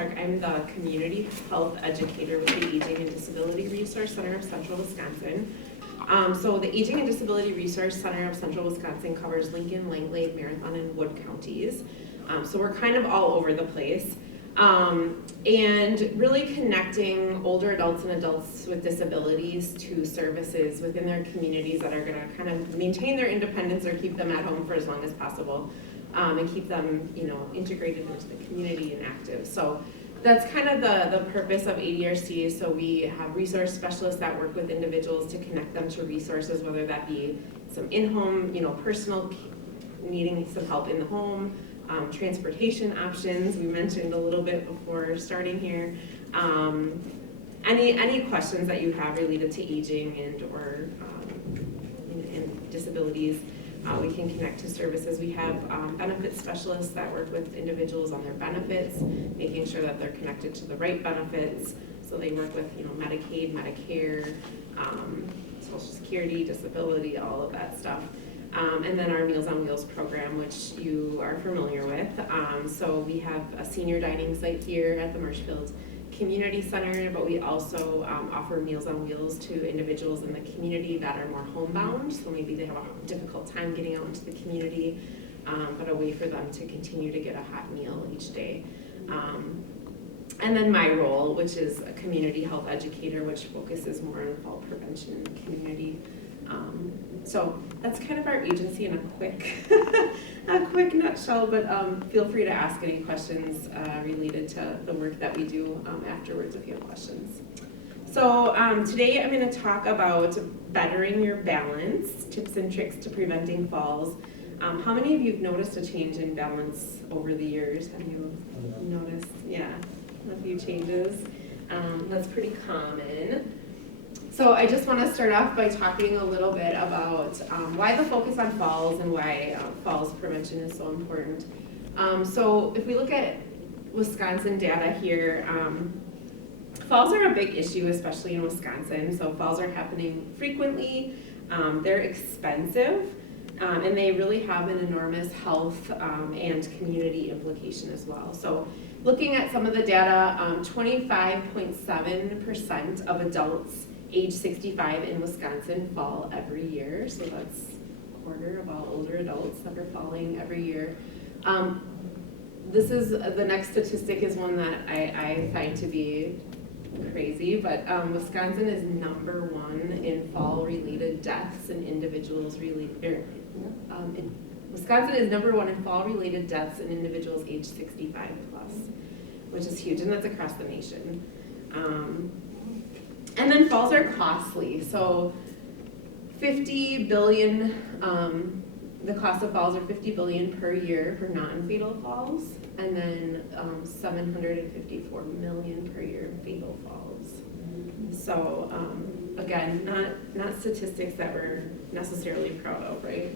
Clark. I'm the Community Health Educator with the Aging and Disability Resource Center of Central Wisconsin. So the Aging and Disability Resource Center of Central Wisconsin covers Lincoln, Langlade, Marathon, and Wood counties. So we're kind of all over the place. And really connecting older adults and adults with disabilities to services within their communities that are going to kind of maintain their independence or keep them at home for as long as possible, and keep them, integrated into the community and active. So that's kind of the purpose of ADRC. So we have resource specialists that work with individuals to connect them to resources, whether that be some in-home, personal needing some help in the home, transportation options. We mentioned a little bit before starting here. Any questions that you have related to aging and disabilities, we can connect to services. We have benefit specialists that work with individuals on their benefits, making sure that they're connected to the right benefits. So they work with Medicaid, Medicare, Social Security, disability, all of that stuff. And then our Meals on Wheels program, which you are familiar with. So we have a senior dining site here at the Marshfield Community Center, but we also offer Meals on Wheels to individuals in the community that are more homebound. So maybe they have a difficult time getting out into the community, but a way for them to continue to get a hot meal each day. And then my role, which is a community health educator, which focuses more on fall prevention in the community. So that's kind of our agency in a quick nutshell, but feel free to ask any questions related to the work that we do afterwards if you have questions. So today I'm going to talk about bettering your balance, tips and tricks to preventing falls. How many of you have noticed a change in balance over the years? Have you noticed? Yeah, a few changes. That's pretty common. So I just want to start off by talking a little bit about why the focus on falls and why falls prevention is so important. So if we look at Wisconsin data here, falls are a big issue, especially in Wisconsin. So falls are happening frequently, they're expensive, and they really have an enormous health and community implication as well. So looking at some of the data, 25.7% of adults age 65 in Wisconsin fall every year, so that's a quarter of all older adults that are falling every year. This is the next statistic is one that I find to be crazy, but Wisconsin is number one in fall-related deaths in individuals Wisconsin is number one in fall-related deaths in individuals age 65 plus, which is huge, and that's across the nation. And then falls are costly. So $50 billion, the cost of falls are $50 billion per year for non-fatal falls, and then $754 million per year in fatal falls. So again, not statistics that we're necessarily proud of, right?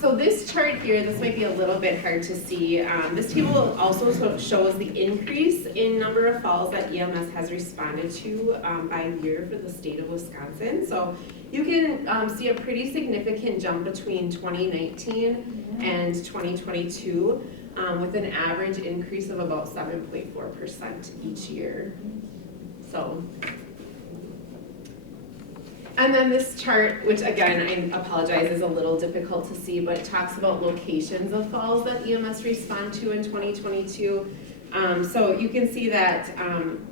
So this chart here, this might be a little bit hard to see. This table also shows the increase in number of falls that EMS has responded to by year for the state of Wisconsin. So you can see a pretty significant jump between 2019 and 2022 with an average increase of about 7.4% each year. So. And then this chart, which again, I apologize, is a little difficult to see, but it talks about locations of falls that EMS respond to in 2022. So you can see that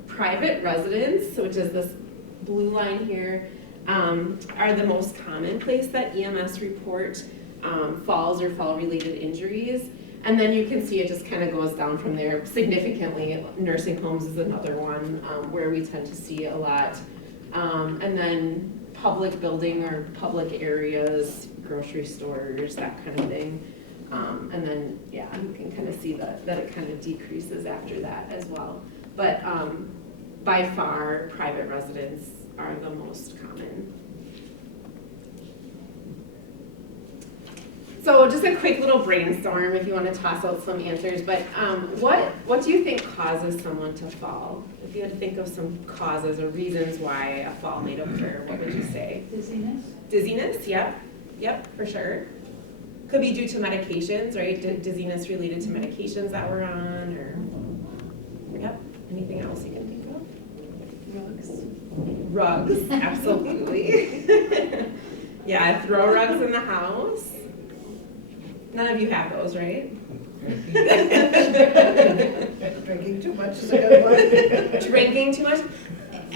private residence, which is this blue line here, are the most common place that EMS report falls or fall-related injuries. And then you can see it just kind of goes down from there significantly. Nursing homes is another one where we tend to see a lot. And then public building or public areas, grocery stores, that kind of thing. And then, yeah, you can kind of see that it kind of decreases after that as well. But by far, private residents are the most common. So just a quick little brainstorm if you want to toss out some answers, but what do you think causes someone to fall? If you had to think of some causes or reasons why a fall might occur, what would you say? Dizziness. Dizziness, yep, for sure. Could be due to medications, right? Dizziness related to medications that we're on, or, yep, anything else you can think of? Rugs, absolutely. Yeah, throw rugs in the house. None of you have those, right? Drinking too much is a good one. Drinking too much.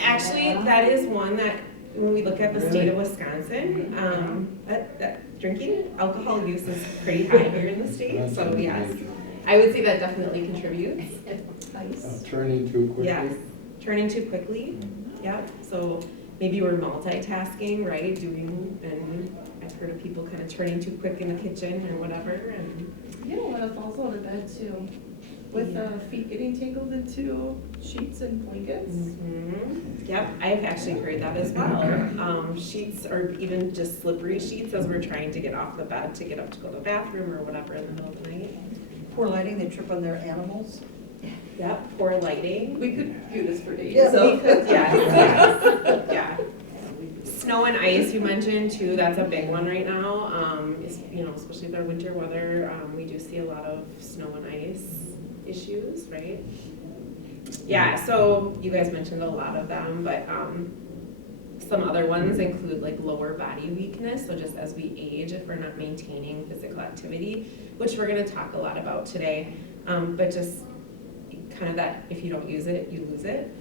Actually, that is one that, when we look at the state of Wisconsin, that drinking alcohol use is pretty high here in the state, so yes. I would say that definitely contributes. Turning too quickly. Yes, turning too quickly, yep. So maybe we're multitasking, right? And I've heard of people kind of turning too quick in the kitchen or whatever, and. You know what else falls out of bed too? With feet getting tangled into sheets and blankets. Mm-hmm. Yep, I've actually heard that as well. Sheets, or even just slippery sheets as we're trying to get off the bed to get up to go to the bathroom or whatever in the middle of the night. Poor lighting, they trip on their animals. Yep, poor lighting. We could do this for days. Yeah. So. We could, yes, yeah. Snow and ice you mentioned too, that's a big one right now. Especially with our winter weather, we do see a lot of snow and ice issues, right? Yeah, so you guys mentioned a lot of them, but some other ones include like lower body weakness. So just as we age, if we're not maintaining physical activity, which we're gonna talk a lot about today, but just kind of that if you don't use it, you lose it.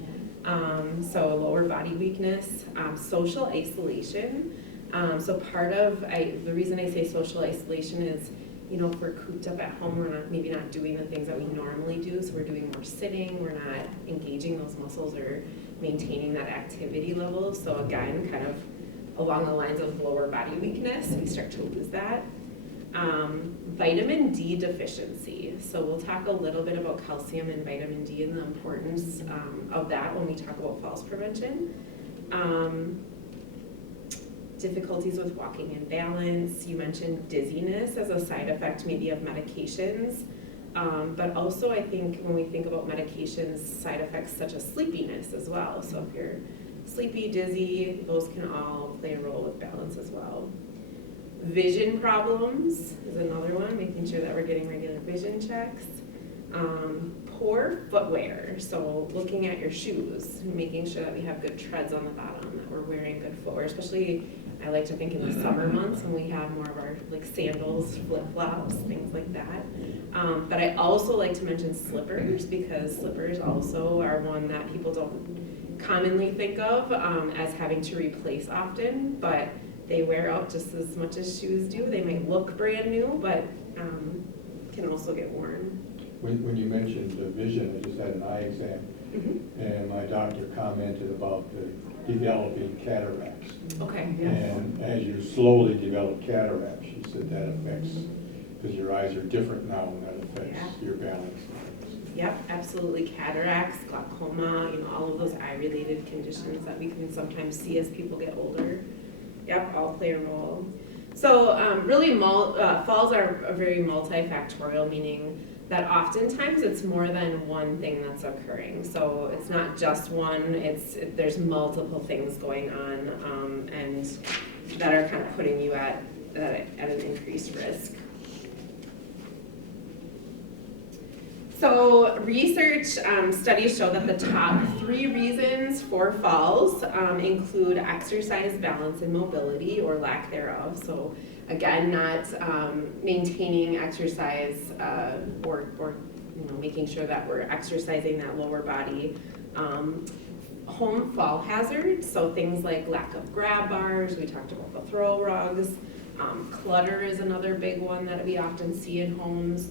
So lower body weakness, social isolation. So part of, the reason I say social isolation is, if we're cooped up at home, we're maybe not doing the things that we normally do. So we're doing more sitting, we're not engaging those muscles or maintaining that activity level. So again, kind of along the lines of lower body weakness, we start to lose that. Vitamin D deficiency. So we'll talk a little bit about calcium and vitamin D and the importance of that when we talk about falls prevention. Difficulties with walking and balance. You mentioned dizziness as a side effect maybe of medications. But also I think when we think about medications, side effects such as sleepiness as well. So if you're sleepy, dizzy, those can all play a role with balance as well. Vision problems is another one, making sure that we're getting regular vision checks. Poor footwear, so looking at your shoes, making sure that we have good treads on the bottom, that we're wearing good footwear, especially I like to think in the summer months when we have more of our like sandals, flip-flops, things like that. But I also like to mention slippers, because slippers also are one that people don't commonly think of as having to replace often, but they wear out just as much as shoes do. They might look brand new, but can also get worn. When you mentioned the vision, I just had an eye exam, and my doctor commented about the developing cataracts. Okay. And as you slowly develop cataracts, she said that affects, because your eyes are different now, and that affects your balance. Yep, absolutely. Cataracts, glaucoma, all of those eye-related conditions that we can sometimes see as people get older. Yep, all play a role. So really, falls are very multifactorial, meaning that oftentimes it's more than one thing that's occurring. So it's not just one, there's multiple things going on and that are kind of putting you at an increased risk. So research studies show that the top 3 reasons for falls include exercise, balance, and mobility, or lack thereof. So again, not maintaining exercise or making sure that we're exercising that lower body. Home fall hazards, so things like lack of grab bars, we talked about the throw rugs. Clutter is another big one that we often see in homes.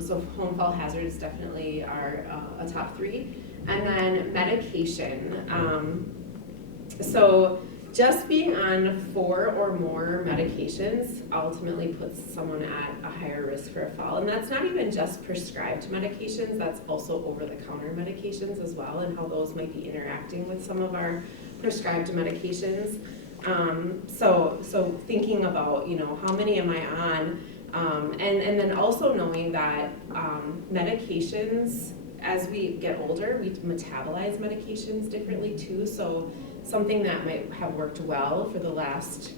So home fall hazards definitely are a top 3. And then medication. So just being on 4 or more medications ultimately puts someone at a higher risk for a fall. And that's not even just prescribed medications, that's also over-the-counter medications as well, and how those might be interacting with some of our prescribed medications. So thinking about, how many am I on? And then also knowing that medications, as we get older, we metabolize medications differently too. So something that might have worked well for the last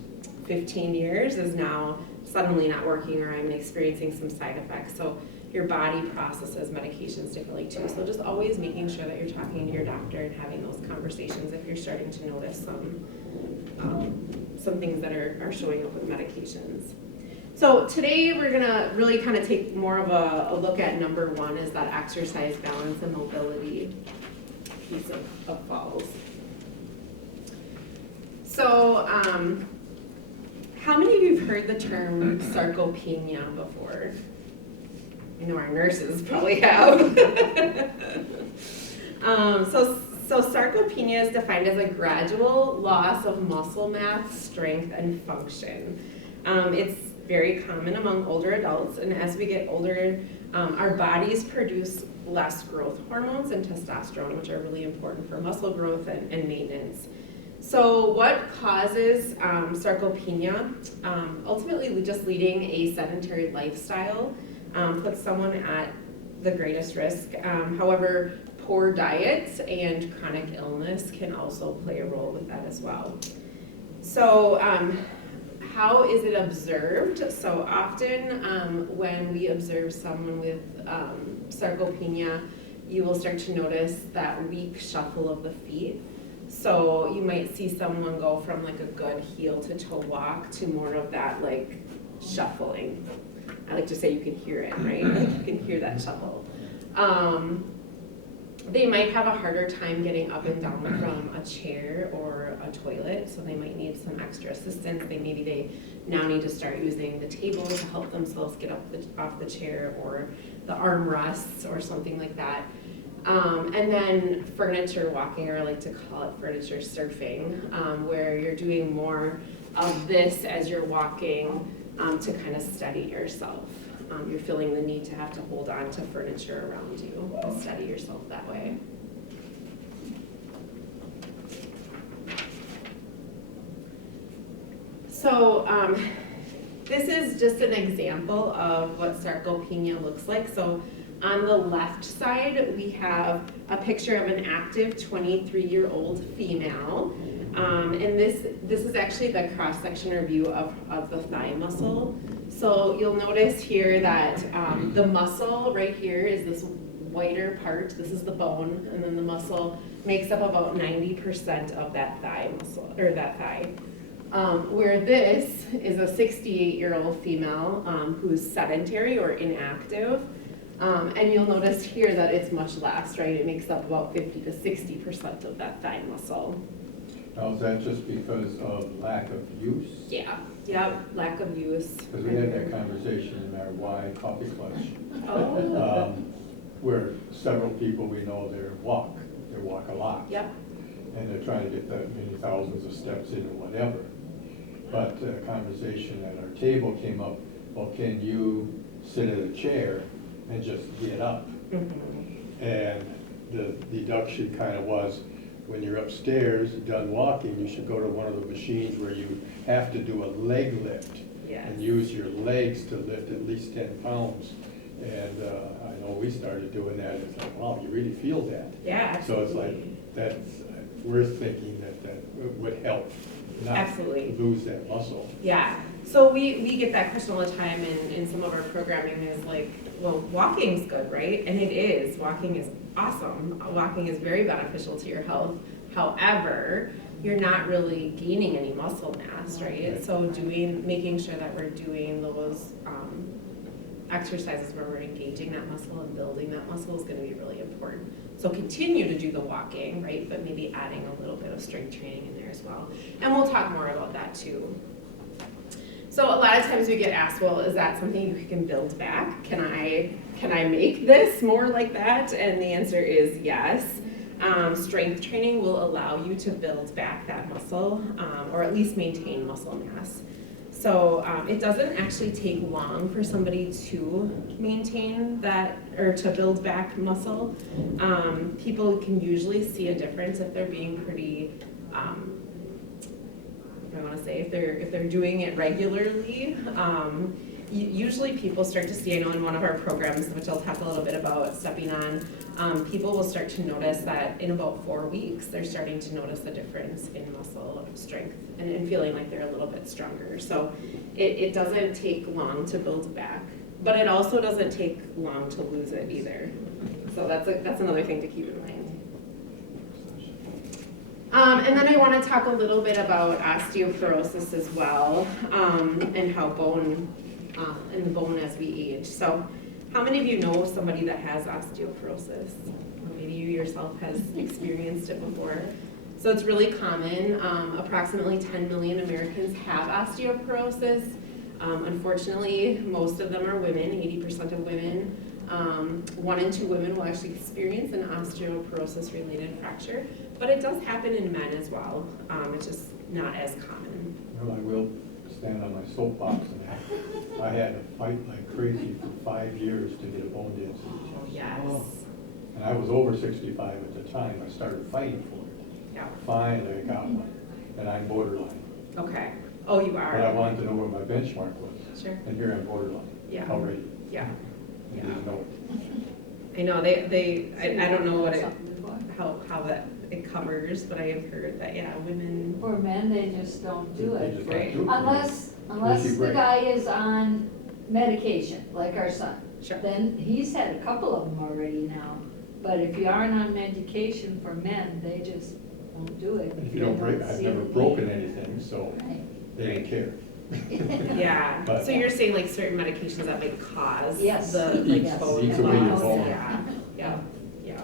15 years is now suddenly not working or I'm experiencing some side effects. So your body processes medications differently too. So just always making sure that you're talking to your doctor and having those conversations if you're starting to notice some things that are showing up with medications. So today we're gonna really kind of take more of a look at number one, is that exercise, balance, and mobility piece of falls. So how many of you have heard the term sarcopenia before? I know our nurses probably have. So sarcopenia is defined as a gradual loss of muscle mass, strength, and function. It's very common among older adults, and as we get older, our bodies produce less growth hormones and testosterone, which are really important for muscle growth and maintenance. So what causes sarcopenia? Ultimately, just leading a sedentary lifestyle puts someone at the greatest risk. However, poor diet and chronic illness can also play a role with that as well. So how is it observed? So often when we observe someone with sarcopenia, you will start to notice that weak shuffle of the feet. So you might see someone go from like a good heel to toe walk to more of that like shuffling. I like to say you can hear it, right? Like you can hear that shuffle. They might have a harder time getting up and down from a chair or a toilet, so they might need some extra assistance. Maybe they now need to start using the table to help themselves get up off the chair, or the armrests or something like that. And then furniture walking, or I like to call it furniture surfing, where you're doing more of this as you're walking to kind of steady yourself. You're feeling the need to have to hold on to furniture around you and steady yourself that way. So this is just an example of what sarcopenia looks like. So on the left side, we have a picture of an active 23-year-old female. And this is actually the cross-section review of the thigh muscle. So you'll notice here that the muscle right here is this whiter part. This is the bone, and then the muscle makes up about 90% of that thigh muscle, or that thigh. Where this is a 68-year-old female who's sedentary or inactive. And you'll notice here that it's much less, right? It makes up about 50 to 60% of that thigh muscle. Now, is that just because of lack of use? Yeah, lack of use. Because we had that conversation in our Y Coffee Clutch, Oh. where several people we know they walk a lot. Yep. And they're trying to get that many thousands of steps in or whatever. But a conversation at our table came up, well, can you sit at a chair and just get up? Mm-hmm. And the deduction kind of was, when you're upstairs, done walking, you should go to one of the machines where you have to do a leg lift. Yes. And use your legs to lift at least 10 pounds. And I know we started doing that, it's like, wow, you really feel that. Yeah, So absolutely. it's like, that's, we're thinking that would help not Absolutely. lose that muscle. Yeah. So we get that question all the time in some of our programming is like, well, walking's good, right? And it is. Walking is awesome. Walking is very beneficial to your health. However, you're not really gaining any muscle mass, right? So making sure that we're doing those exercises where we're engaging that muscle and building that muscle is going to be really important. So continue to do the walking, right? But maybe adding a little bit of strength training in there as well. And we'll talk more about that too. So a lot of times we get asked, well, is that something you can build back? Can I make this more like that? And the answer is yes. Strength training will allow you to build back that muscle, or at least maintain muscle mass. So it doesn't actually take long for somebody to maintain that, or to build back muscle. People can usually see a difference if they're being pretty, I want to say, if they're doing it regularly. usually people start to see, I know in one of our programs, which I'll talk a little bit about stepping on, people will start to notice that in about 4 weeks, they're starting to notice a difference in muscle strength and feeling like they're a little bit stronger. So it doesn't take long to build back, but it also doesn't take long to lose it either. So that's another thing to keep in mind. And then I want to talk a little bit about osteoporosis as well, and how bone, and the bone as we age. So how many of you know somebody that has osteoporosis? Or maybe you yourself has experienced it before. So it's really common. Approximately 10 million Americans have osteoporosis. Unfortunately, most of them are women, 80% of women. 1 in 2 women will actually experience an osteoporosis-related fracture, but it does happen in men as well. It's just not as common. Well, I will stand on my soapbox, and I had to fight like crazy for 5 years to get a bone density test. Yes. And I was over 65 at the time. I started fighting for it. Yeah. Finally, I got one, and I'm borderline. Okay. Oh, you are. But I wanted to know what my benchmark was. Sure. And here I'm borderline. Yeah. Already. Yeah. I Yeah. didn't know it. I know I don't know what how that it covers, but I have heard that women. For men, they just don't do They it. just Right. don't do it. Unless Unless you the break. guy is on medication, like our son. Sure. Then he's had a couple of them already now. But if you aren't on medication for men, they just won't do it. If you don't break, I've see never the broken pain. anything, so Right. they didn't care. Yeah. But- So you're saying like certain medications that might cause Yes. the Eats- like bone eats away your loss. bone. Yeah. Yeah. Yeah.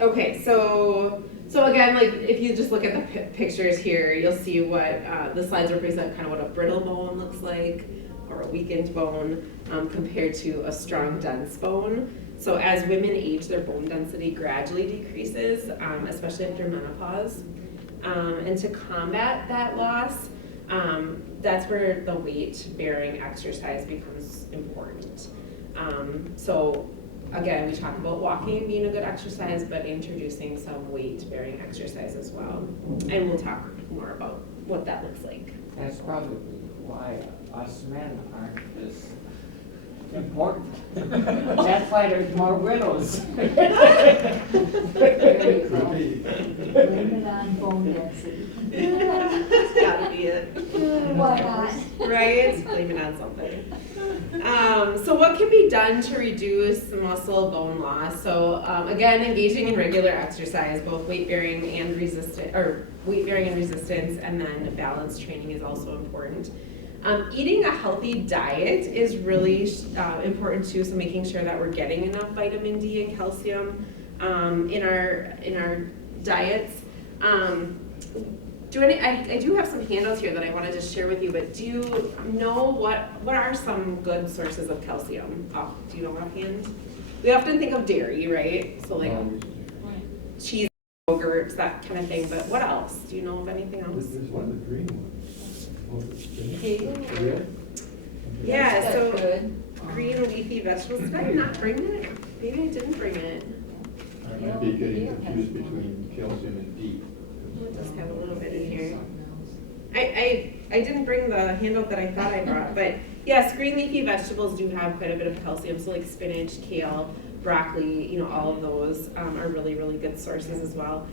Okay, so again, like if you just look at the pictures here, you'll see what the slides represent, kind of what a brittle bone looks like, or a weakened bone, compared to a strong, dense bone. So as women age, their bone density gradually decreases, especially after menopause. And to combat that loss, that's where the weight-bearing exercise becomes important. So again, we talk about walking being a good exercise, but introducing some weight-bearing exercise as well. And we'll talk more about what that looks like. That's probably why us men aren't as important. That's why there's more widows. There you go. Could be. Blame it on bone density. That's gotta be it. Why not? Right? Blame it on something. So what can be done to reduce muscle bone loss? So again, engaging in regular exercise, both weight-bearing and resistance, and then balance training is also important. Eating a healthy diet is really important too, so making sure that we're getting enough vitamin D and calcium in our diets. I do have some handouts here that I wanted to share with you, but do you know what are some good sources of calcium? Oh, do you know offhand? We often think of dairy, right? So like Always. cheese, yogurts, that kind of thing, but what else? Do you know of anything else? There's one, the green one. Pig. Yeah, That's so good. green leafy vegetables. Did I not bring it? Maybe I didn't bring it. I might be getting confused between calcium and D. It does have a little bit in here. I didn't bring the handout that I thought I brought, but yes, green leafy vegetables do have quite a bit of calcium. So like spinach, kale, broccoli, all of those are really, really good sources as well.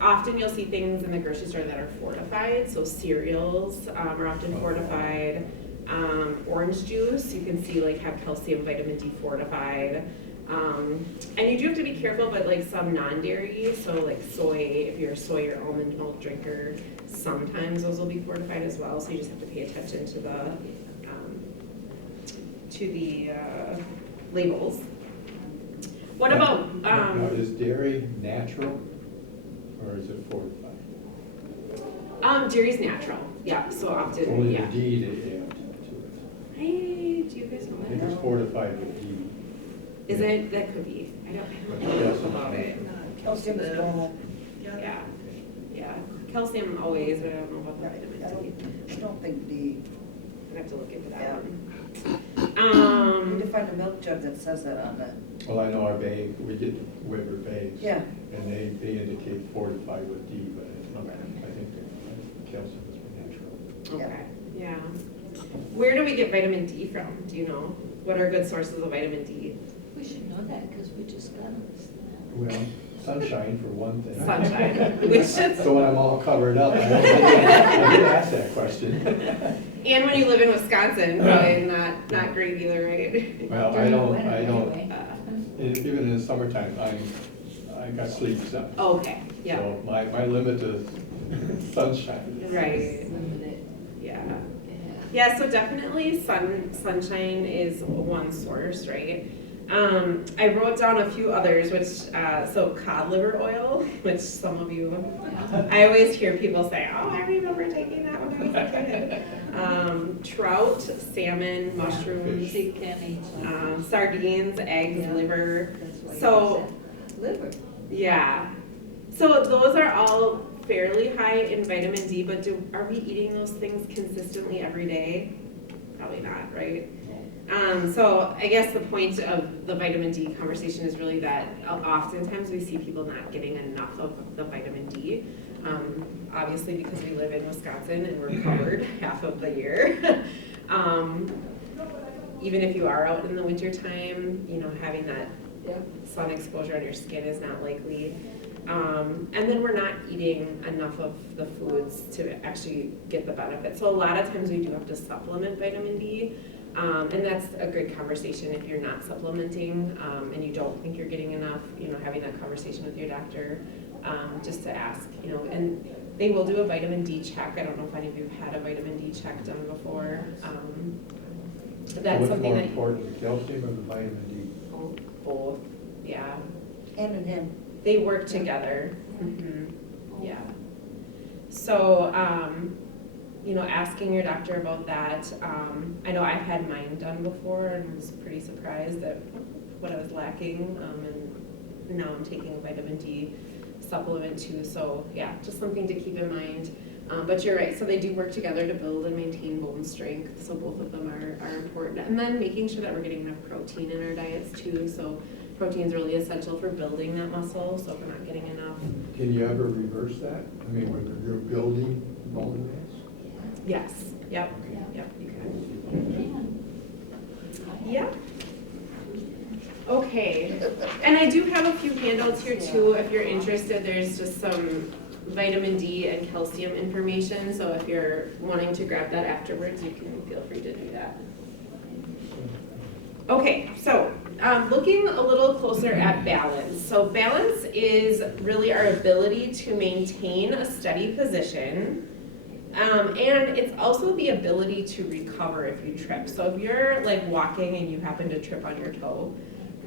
Often you'll see things in the grocery store that are fortified. So cereals are often fortified. Orange juice, you can see like have calcium, vitamin D fortified. And you do have to be careful, but like some non-dairy, so like soy, if you're a soy or almond milk drinker, sometimes those will be fortified as well. So you just have to pay attention to the labels. What about Now, is dairy natural or is it fortified? dairy's natural? Yeah. So often, Only yeah. the D they add to it. Hey, do you guys know I think that? it's fortified with D. Is it? That could be. I don't know Yes. about it. Calcium is normal. Yeah. Yeah. Calcium always, but I don't know about the I vitamin D. don't think the, I have to look into that Yeah. one. we need to find a milk jug that says that on it. Well, I know our bag, we get Weber bags. Yeah. And they indicate fortified with D, but I think the calcium is Okay, yeah. Where do we get vitamin D from? Do you know? What are good sources of vitamin D? We should know that, because we just got them. Well, sunshine for one thing. Sunshine, which is, So when I'm all covered up, I did ask that question. and when you live in Wisconsin, probably not great either, right? Well, During the winter, anyway. Even in the summertime, I got sleep stuff. Okay, yeah, So my limit is sunshine. right, Limited, yeah. yeah. Yeah, so definitely sunshine is one source, right? I wrote down a few others, which, so cod liver oil, which some of you, I always hear people say, oh, I remember taking that when I was a kid. Trout, salmon, mushrooms, You can't eat like sardines, eggs, Yeah. liver. that's why you So, said liver. yeah. So those are all fairly high in vitamin D, but are we eating those things consistently every day? Probably not, right? So I guess the point of the vitamin D conversation is really that oftentimes we see people not getting enough of the vitamin D. Obviously because we live in Wisconsin and we're covered half of the year. Even if you are out in the wintertime, you know, having that Yep. sun exposure on your skin is not likely. And then we're not eating enough of the foods to actually get the benefit. So a lot of times we do have to supplement vitamin D. And that's a good conversation if you're not supplementing and you don't think you're getting enough, you know, having that conversation with your doctor just to ask, you know, and they will do a vitamin D check. I don't know if any of you have had a vitamin D check done before. That's What's something more that, important, the calcium or the vitamin D? both, yeah. Hand in hand. They work together. Yeah. So, you know, asking your doctor about that. I know I've had mine done before and was pretty surprised at what I was lacking. And now I'm taking a vitamin D supplement too. So yeah, just something to keep in mind. But you're right, so they do work together to build and maintain bone strength. So both of them are important. And then making sure that we're getting enough protein in our diets too. So protein is really essential for building that muscle. So if we're not getting enough, Can you ever reverse that? I mean, when you're building bone mass? yes, yep, yep, you can. Yep. Okay, and I do have a few handouts here too, if you're interested. There's just some vitamin D and calcium information, so if you're wanting to grab that afterwards, you can feel free to do that. Okay, so looking a little closer at balance. So balance is really our ability to maintain a steady position. And it's also the ability to recover if you trip. So if you're like walking and you happen to trip on your toe,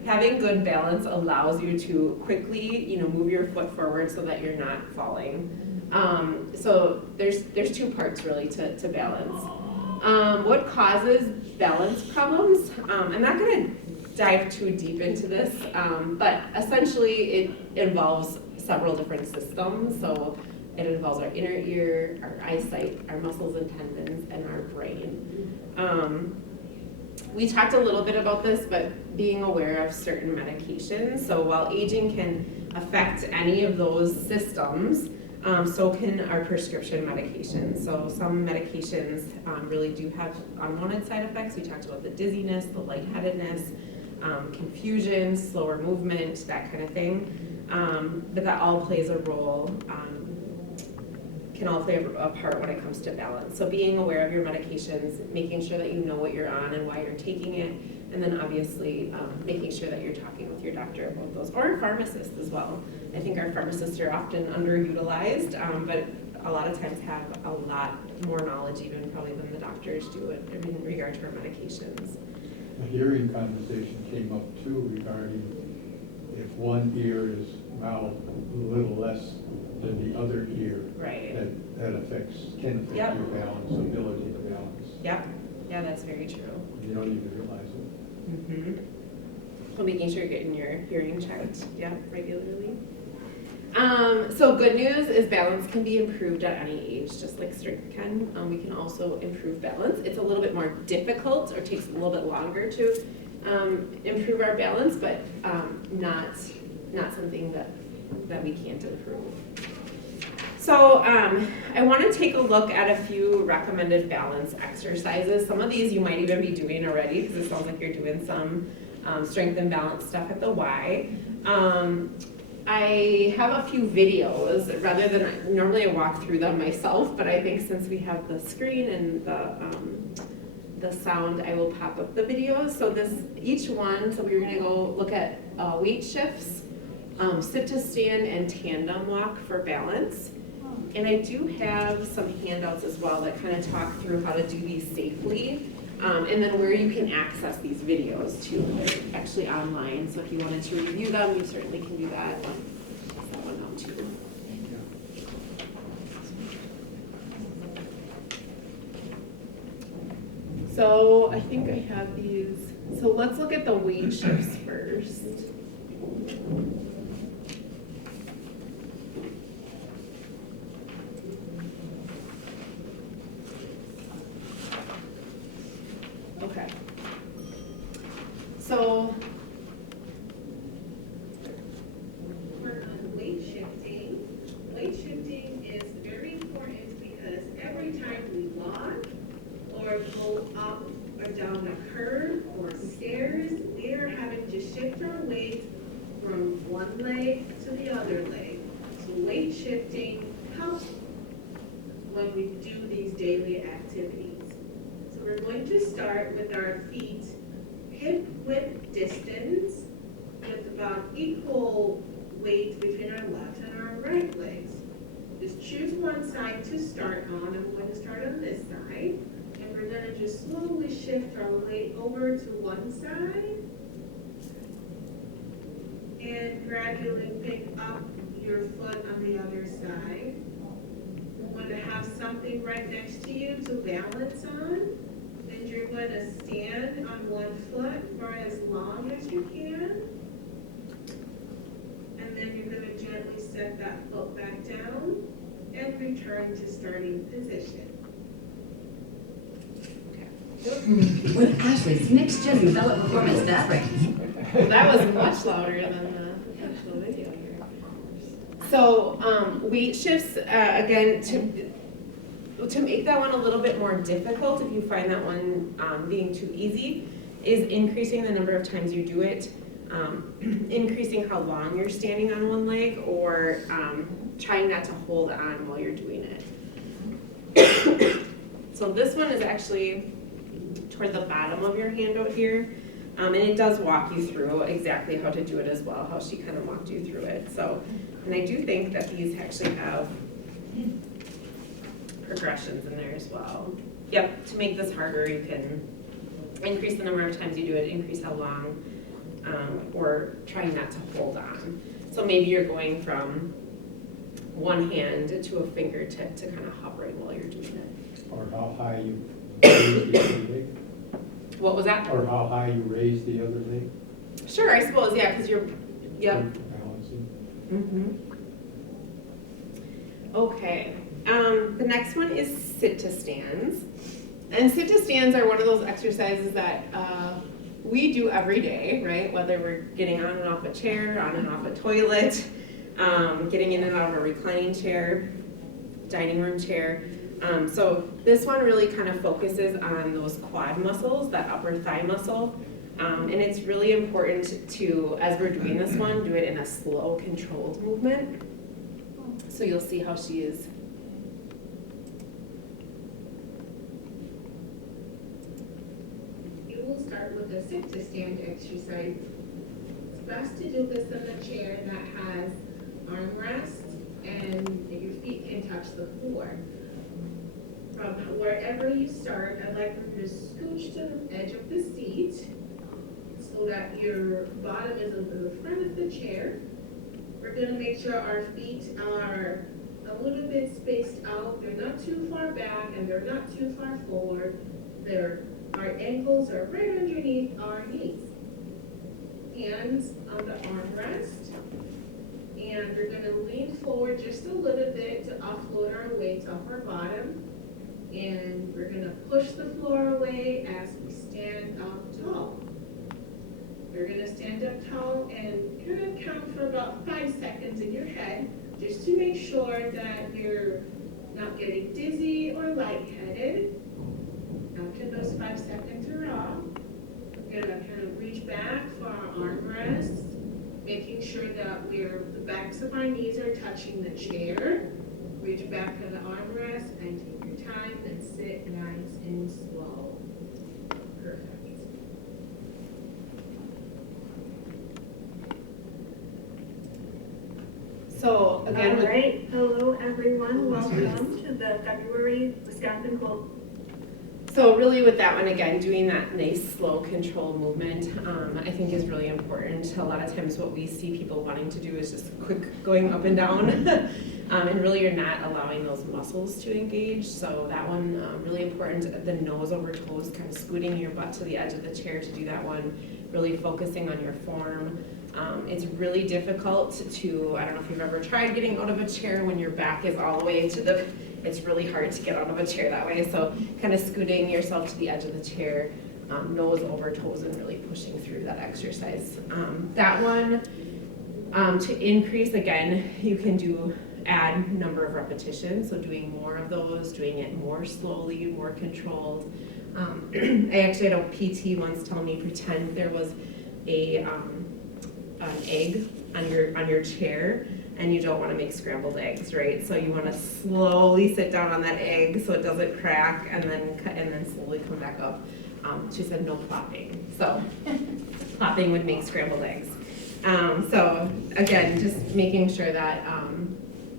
having good balance allows you to quickly, you know, move your foot forward so that you're not falling. So there's two parts really to balance. What causes balance problems? I'm not going to dive too deep into this, but essentially it involves several different systems. So it involves our inner ear, our eyesight, our muscles and tendons, and our brain. We talked a little bit about this, but being aware of certain medications. So while aging can affect any of those systems, so can our prescription medications. So some medications really do have unwanted side effects. We talked about the dizziness, the lightheadedness, confusion, slower movement, that kind of thing. But that all plays a role, can all play a part when it comes to balance. So being aware of your medications, making sure that you know what you're on and why you're taking it, and then obviously making sure that you're talking with your doctor about those, or a pharmacist as well. I think our pharmacists are often underutilized, but a lot of times have a lot more knowledge even probably than the doctors do in regard to our medications. The hearing conversation came up too regarding if one ear is now a little less than the other ear. Right. That can affect Yep. your balance, ability to balance. Yep. Yeah, that's very true. You don't even realize it. So making sure you're getting your hearing checked, yeah, regularly. So good news is balance can be improved at any age, just like strength can. We can also improve balance. It's a little bit more difficult or takes a little bit longer to improve our balance, but not something that we can't improve. So I want to take a look at a few recommended balance exercises. Some of these you might even be doing already because it sounds like you're doing some strength and balance stuff at the Y. I have a few videos rather than normally I walk through them myself, but I think since we have the screen and the sound, I will pop up the videos. So each one, so we're going to go look at weight shifts, sit to stand, and tandem walk for balance. And I do have some handouts as well that kind of talk through how to do these safely. And then where you can access these videos too. They're actually online, so if you wanted to review them, you certainly can do that. Pass that one down too. So I think I have these. So let's look at the weight shifts first. Okay. So Work on weight shifting. Weight shifting is very important because every time we walk or go up or down a curb or stairs, we are having to shift our weight from one leg to the other leg. So weight shifting helps when we do these daily activities. So we're going to start with our feet hip width distance with about equal weight between our left and our right legs. Just choose one side to start on. I'm going to start on this side. And we're going to just slowly shift our weight over to one side. And gradually pick up your foot on the other side. You want to have something right next to you to balance on. Then you're going to stand on one foot for as long as you can. And then you're going to gently set that foot back down and return to starting position. With Ashley's next-gen developed performance fabric. that was much louder than the actual video here. So weight shifts, again, to make that one a little bit more difficult, if you find that one being too easy, is increasing the number of times you do it, increasing how long you're standing on one leg, or trying not to hold on while you're doing it. So this one is actually toward the bottom of your handout here, and it does walk you through exactly how to do it as well, how she kind of walked you through it. So, and I do think that these actually have progressions in there as well. Yep, to make this harder, you can increase the number of times you do it, increase how long, or trying not to hold on. So maybe you're going from one hand to a fingertip to kind of hovering while you're doing it. Or how high you raise the other leg? What was that? Or how high you raise the other leg? Sure, I suppose, yeah, because you're, yep. Balancing. Okay, the next one is sit to stands. And sit to stands are one of those exercises that we do every day, right? Whether we're getting on and off a chair, on and off a toilet, getting in and out of a reclining chair, dining room chair. So this one really kind of focuses on those quad muscles, that upper thigh muscle. And it's really important to, as we're doing this one, do it in a slow, controlled movement. So you'll see how she is. You will start with a sit to stand exercise. It's best to do this in a chair that has armrests and your feet can touch the floor. From wherever you start, I'd like you to scooch to the edge of the seat so that your bottom is in the front of the chair. We're going to make sure our feet are a little bit spaced out. They're not too far back and they're not too far forward. Our ankles are right underneath our knees. Hands on the armrest. And we're going to lean forward just a little bit to offload our weight off our bottom. And we're going to push the floor away as we stand up tall. We're going to stand up tall and kind of count for about 5 seconds in your head just to make sure that we're not getting dizzy or lightheaded. After those 5 seconds are off, we're gonna kind of reach back for our armrests, making sure that the backs of our knees are touching the chair. Reach back for the armrest and take your time and sit nice and slow. Perfect. So again, All right, hello everyone, welcome to the February Wisconsin Cold. So really with that one, again, doing that nice, slow, controlled movement, I think is really important. A lot of times what we see people wanting to do is just quick going up and down. And really you're not allowing those muscles to engage. So that one, really important, the nose over toes, kind of scooting your butt to the edge of the chair to do that one, really focusing on your form. It's really difficult to, I don't know if you've ever tried getting out of a chair when your back is all the way to the, it's really hard to get out of a chair that way. So kind of scooting yourself to the edge of the chair, nose over toes, and really pushing through that exercise. That one, to increase, again, you can add number of repetitions. So doing more of those, doing it more slowly, more controlled. I actually had a PT once tell me, pretend there was an egg on your chair, and you don't want to make scrambled eggs, right? So you want to slowly sit down on that egg so it doesn't crack, and then slowly come back up. She said no plopping. So plopping would make scrambled eggs. So again, just making sure that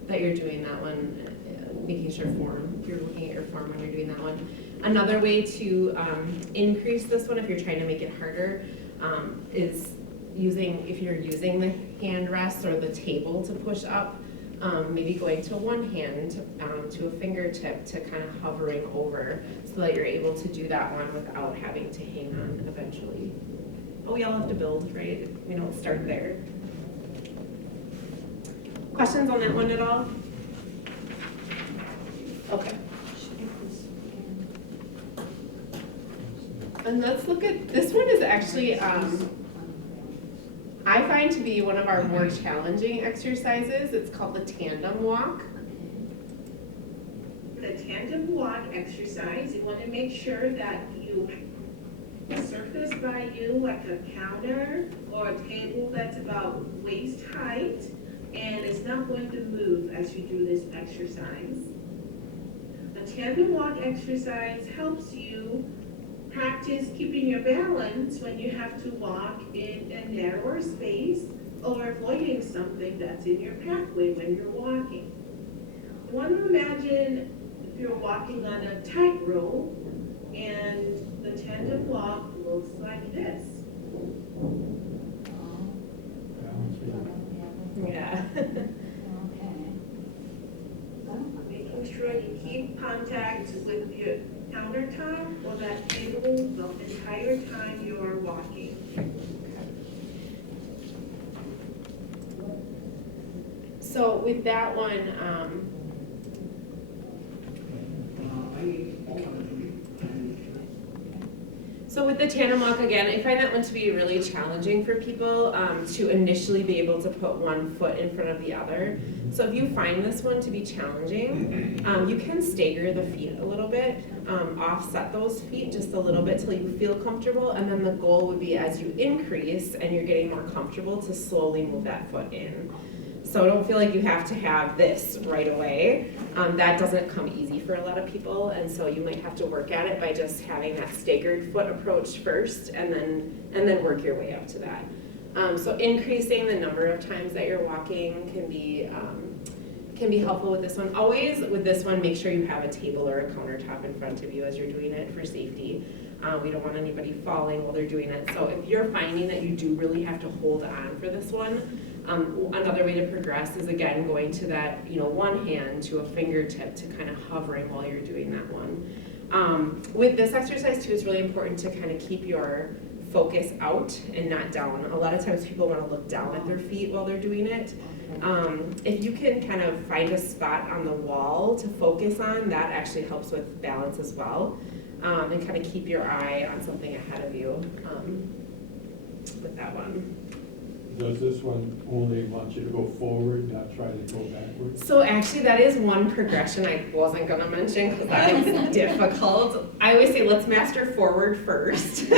that you're doing that one, making sure you're looking at your form when you're doing that one. Another way to increase this one, if you're trying to make it harder, is if you're using the hand rest or the table to push up, maybe going to one hand to a fingertip to kind of hovering over so that you're able to do that one without having to hang on eventually. But we all have to build, right? We don't start there. Questions on that one at all? Okay. And let's look at, this one is actually, I find to be one of our more challenging exercises. It's called the tandem walk. The tandem walk exercise, you want to make sure that the surface by you, like a counter or a table that's about waist height, and it's not going to move as you do this exercise. The tandem walk exercise helps you practice keeping your balance when you have to walk in a narrower space or avoiding something that's in your pathway when you're walking. You want to imagine if you're walking on a tightrope and the tandem walk looks like this. Yeah. Making sure you keep contact with your countertop or that table the entire time you are walking. So with that one, so with the tandem walk, again, I find that one to be really challenging for people to initially be able to put one foot in front of the other. So if you find this one to be challenging, you can stagger the feet a little bit, offset those feet just a little bit till you feel comfortable, and then the goal would be as you increase and you're getting more comfortable to slowly move that foot in. So don't feel like you have to have this right away. That doesn't come easy for a lot of people, and so you might have to work at it by just having that staggered foot approach first, and then work your way up to that. So increasing the number of times that you're walking can be helpful with this one. Always with this one, make sure you have a table or a countertop in front of you as you're doing it for safety. We don't want anybody falling while they're doing it. So if you're finding that you do really have to hold on for this one, another way to progress is again going to that, one hand to a fingertip to kind of hovering while you're doing that one. With this exercise too, it's really important to kind of keep your focus out and not down. A lot of times people want to look down at their feet while they're doing it. If you can kind of find a spot on the wall to focus on, that actually helps with balance as well. And kind of keep your eye on something ahead of you with that one. does this one only want you to go forward, not try to go backwards? So actually, that is one progression I wasn't gonna mention because that is difficult. I always say, let's master forward first.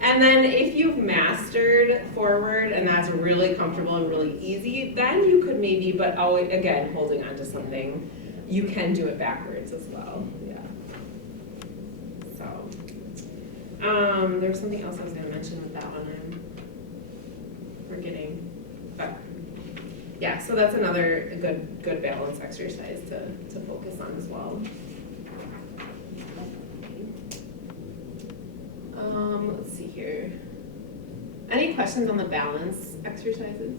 And then if you've mastered forward and that's really comfortable and really easy, then you could maybe, but always, again, holding on to something, you can do it backwards as well, yeah. So, there was something else I was gonna mention with that one, I'm forgetting. But, yeah, so that's another good balance exercise to focus on as well. Let's see here. Any questions on the balance exercises?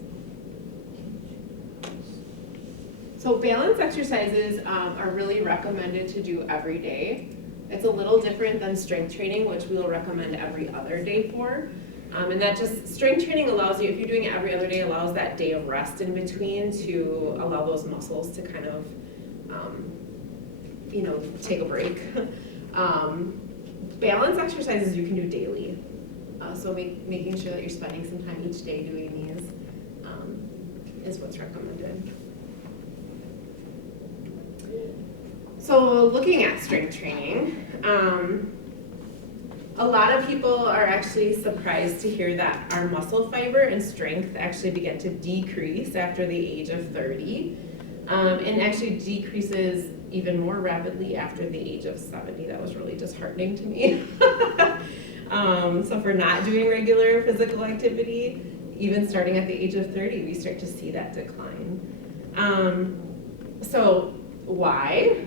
So balance exercises are really recommended to do every day. It's a little different than strength training, which we'll recommend every other day for. And that just, strength training allows you, if you're doing it every other day, allows that day of rest in between to allow those muscles to kind of, take a break. Balance exercises you can do daily. So making sure that you're spending some time each day doing these is what's recommended. So looking at strength training, a lot of people are actually surprised to hear that our muscle fiber and strength actually begin to decrease after the age of 30, and actually decreases even more rapidly after the age of 70. That was really disheartening to me. So for not doing regular physical activity, even starting at the age of 30, we start to see that decline. So why?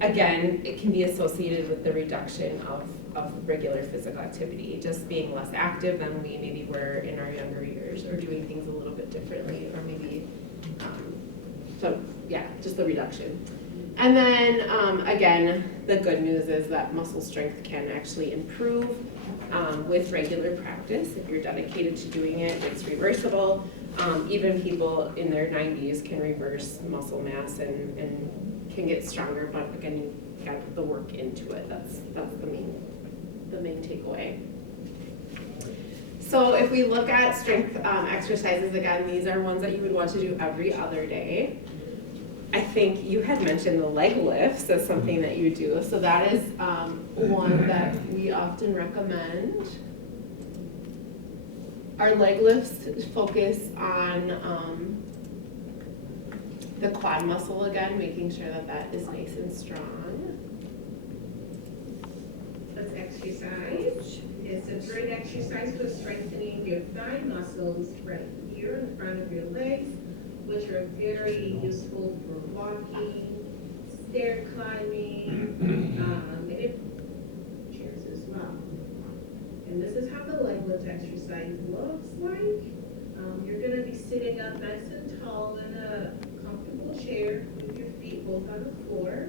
Again, it can be associated with the reduction of regular physical activity, just being less active than we maybe were in our younger years, or doing things a little bit differently, or maybe, just the reduction. And then, again, the good news is that muscle strength can actually improve with regular practice. If you're dedicated to doing it, it's reversible. Even people in their 90s can reverse muscle mass and can get stronger, but again, you gotta put the work into it. That's the main takeaway. So if we look at strength exercises, again, these are ones that you would want to do every other day. I think you had mentioned the leg lifts as something that you do. So that is one that we often recommend. Our leg lifts focus on the quad muscle again, making sure that that is nice and strong. Let's exercise. It's a great exercise for strengthening your thigh muscles right here in front of your legs, which are very useful for walking, stair climbing, and chairs as well. And this is how the leg lift exercise looks like. You're going to be sitting up nice and tall in a comfortable chair with your feet both on the floor.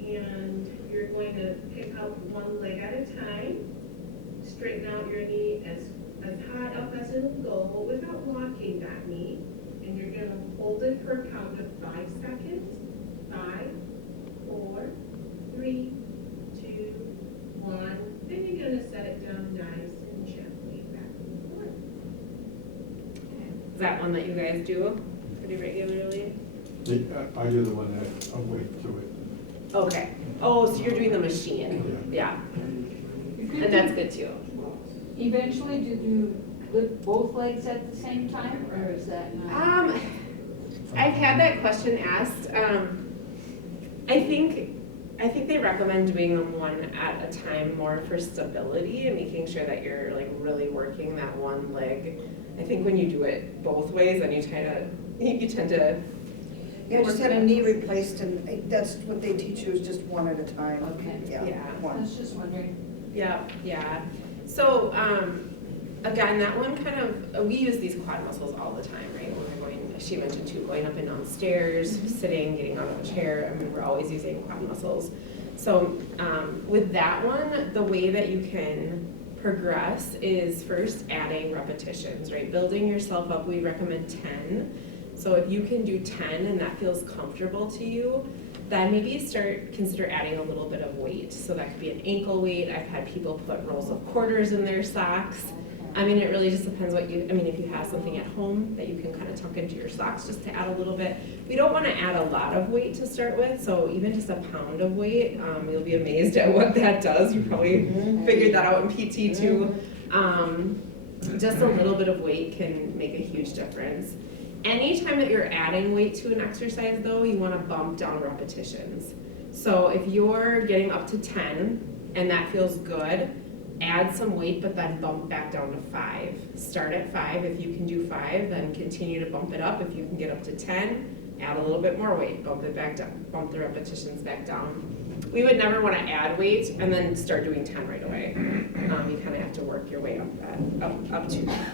And you're going to pick up one leg at a time, straighten out your knee as high up as it'll go without locking that knee. And you're going to hold it for a count of 5 seconds. 5, 4, 3, 2, 1. Then you're going to set it down nice and gently back and forth. Is that one that you guys do pretty regularly? I do the one that I'll wait to it. Okay. Oh, so you're doing the machine. Yeah. And that's good too. Eventually, do you lift both legs at the same time, or is that not? I've had that question asked. I think they recommend doing them one at a time more for stability and making sure that you're like really working that one leg. I think when you do it both ways, then you tend to. Yeah, I just had a knee replaced, and that's what they teach you, is just one at a time. Okay. Yeah. I One. was just wondering. Yeah. So, again, that one kind of, we use these quad muscles all the time, right? When we're going, she mentioned too, going up and down stairs, sitting, getting out of a chair. I mean, we're always using quad muscles. So, with that one, the way that you can progress is first adding repetitions, right? Building yourself up, we recommend 10. So if you can do 10 and that feels comfortable to you, then maybe consider adding a little bit of weight. So that could be an ankle weight. I've had people put rolls of quarters in their socks. I mean, it really just depends what you, I mean, if you have something at home that you can kind of tuck into your socks just to add a little bit. We don't want to add a lot of weight to start with, so even just a pound of weight, you'll be amazed at what that does. You probably figured that out in PT too. Just a little bit of weight can make a huge difference. Anytime that you're adding weight to an exercise though, you want to bump down repetitions. So if you're getting up to 10 and that feels good, add some weight, but then bump back down to 5. Start at 5. If you can do 5, then continue to bump it up. If you can get up to 10, add a little bit more weight, bump it back down, bump the repetitions back down. We would never want to add weight and then start doing 10 right away. You kind of have to work your way up to that.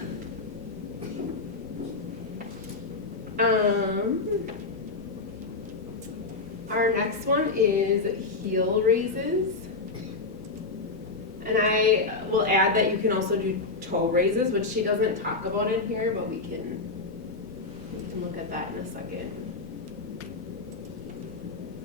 Our next one is heel raises. And I will add that you can also do toe raises, which she doesn't talk about in here, but we can look at that in a second.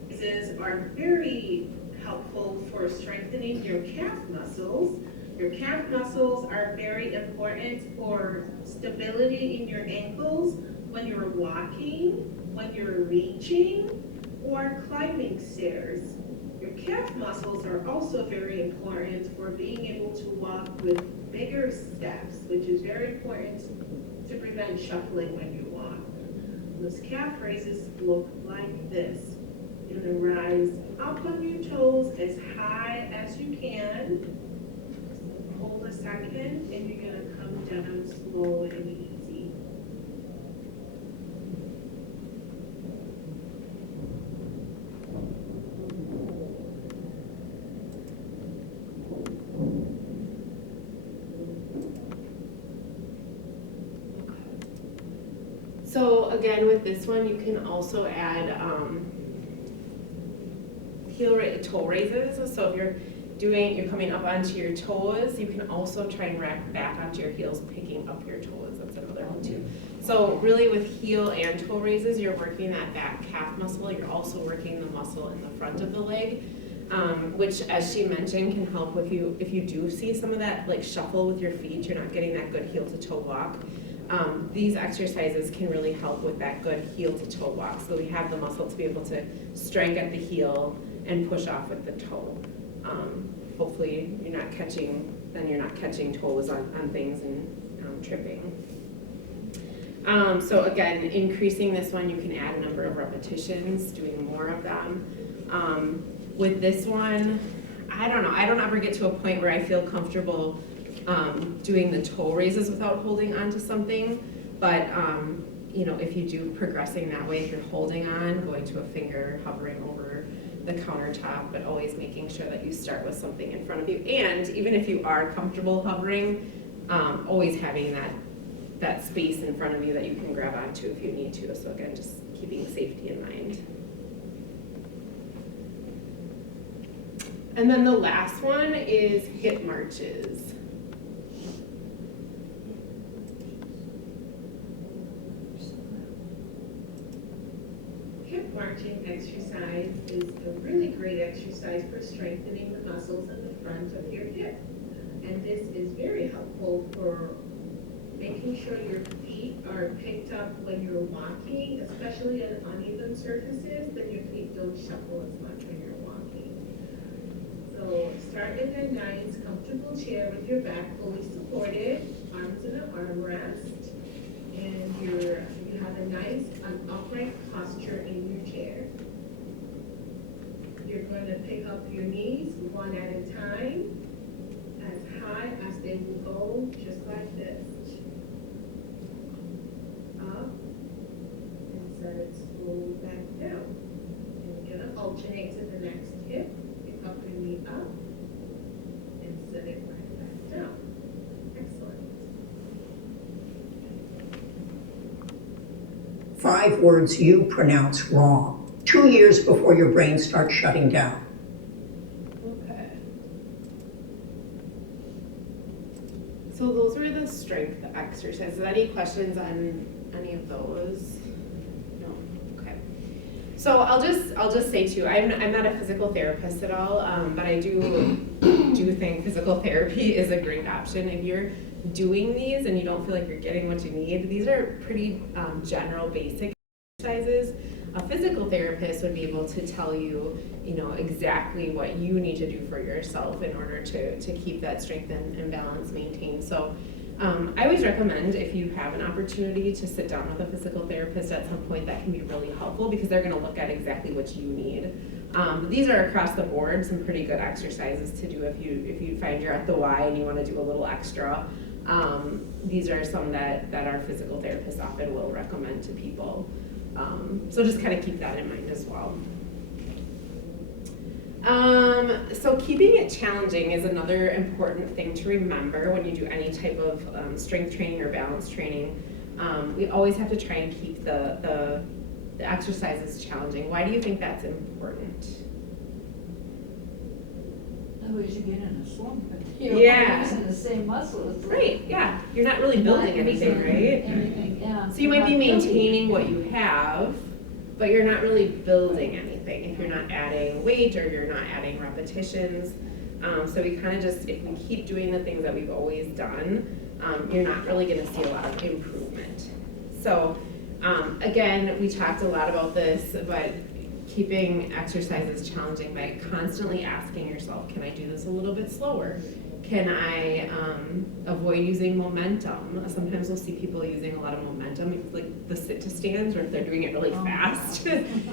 Raises are very helpful for strengthening your calf muscles. Your calf muscles are very important for stability in your ankles when you're walking, when you're reaching, or climbing stairs. Your calf muscles are also very important for being able to walk with bigger steps, which is very important to prevent shuffling when you walk. Those calf raises look like this. You're gonna rise up on your toes as high as you can. Hold a second, and you're gonna come down slow and easy. So again, with this one, you can also add toe raises. So if you're coming up onto your toes, you can also try and rack back onto your heels, picking up your toes. That's another one too. So really with heel and toe raises, you're working that back calf muscle. You're also working the muscle in the front of the leg, which as she mentioned can help with if you do see some of that like shuffle with your feet, you're not getting that good heel to toe walk. These exercises can really help with that good heel to toe walk. So we have the muscle to be able to strike at the heel and push off with the toe. Hopefully you're not catching toes on things and tripping. So again, increasing this one, you can add a number of repetitions, doing more of them. With this one, I don't know, I don't ever get to a point where I feel comfortable doing the toe raises without holding on to something, but if you do progressing that way, if you're holding on, going to a finger, hovering over the countertop, but always making sure that you start with something in front of you. And even if you are comfortable hovering, always having that space in front of you that you can grab onto if you need to. So again, just keeping safety in mind. And then the last one is hip marches. Hip marching exercise is a really great exercise for strengthening the muscles in the front of your hip. And this is very helpful for making sure your feet are picked up when you're walking, especially on uneven surfaces, then your feet don't shuffle as much when you're walking. So start in a nice, comfortable chair with your back fully supported, arms in an armrest, and you have a nice upright posture in your chair. You're going to pick up your knees one at a time, as high as they will go, just like this. Up, and set it slowly back down. And you're going to alternate to the next hip. Pick up your knee up, and set it right back down. Excellent. 5 words you pronounce wrong 2 years before your brain starts shutting down. Okay. So those were the strength exercises. Any questions on any of those? No. Okay. So I'll just say too, I'm not a physical therapist at all, but I do think physical therapy is a great option if you're doing these and you don't feel like you're getting what you need, these are pretty general, basic exercises. A physical therapist would be able to tell you, exactly what you need to do for yourself in order to keep that strength and balance maintained. So I always recommend, if you have an opportunity, to sit down with a physical therapist at some point. That can be really helpful because they're going to look at exactly what you need. These are across the board some pretty good exercises to do if you find you're at the Y and you want to do a little extra. These are some that our physical therapists often will recommend to people. So just kind of keep that in mind as well. So keeping it challenging is another important thing to remember when you do any type of strength training or balance training. We always have to try and keep the exercises challenging. Why do you think that's important? Otherwise you get in a slump. Yeah. Using the same muscles. Right, yeah. You're not really building anything, right? Anything, yeah. So you might be Not building. maintaining what you have, but you're not really building anything if you're not adding weight or you're not adding repetitions. So we kind of just, if we keep doing the things that we've always done, you're not really going to see a lot of improvement. So again, we talked a lot about this, but keeping exercises challenging by constantly asking yourself, can I do this a little bit slower? Can I avoid using momentum? Sometimes we'll see people using a lot of momentum, it's like the sit to stands, or if they're doing it really fast,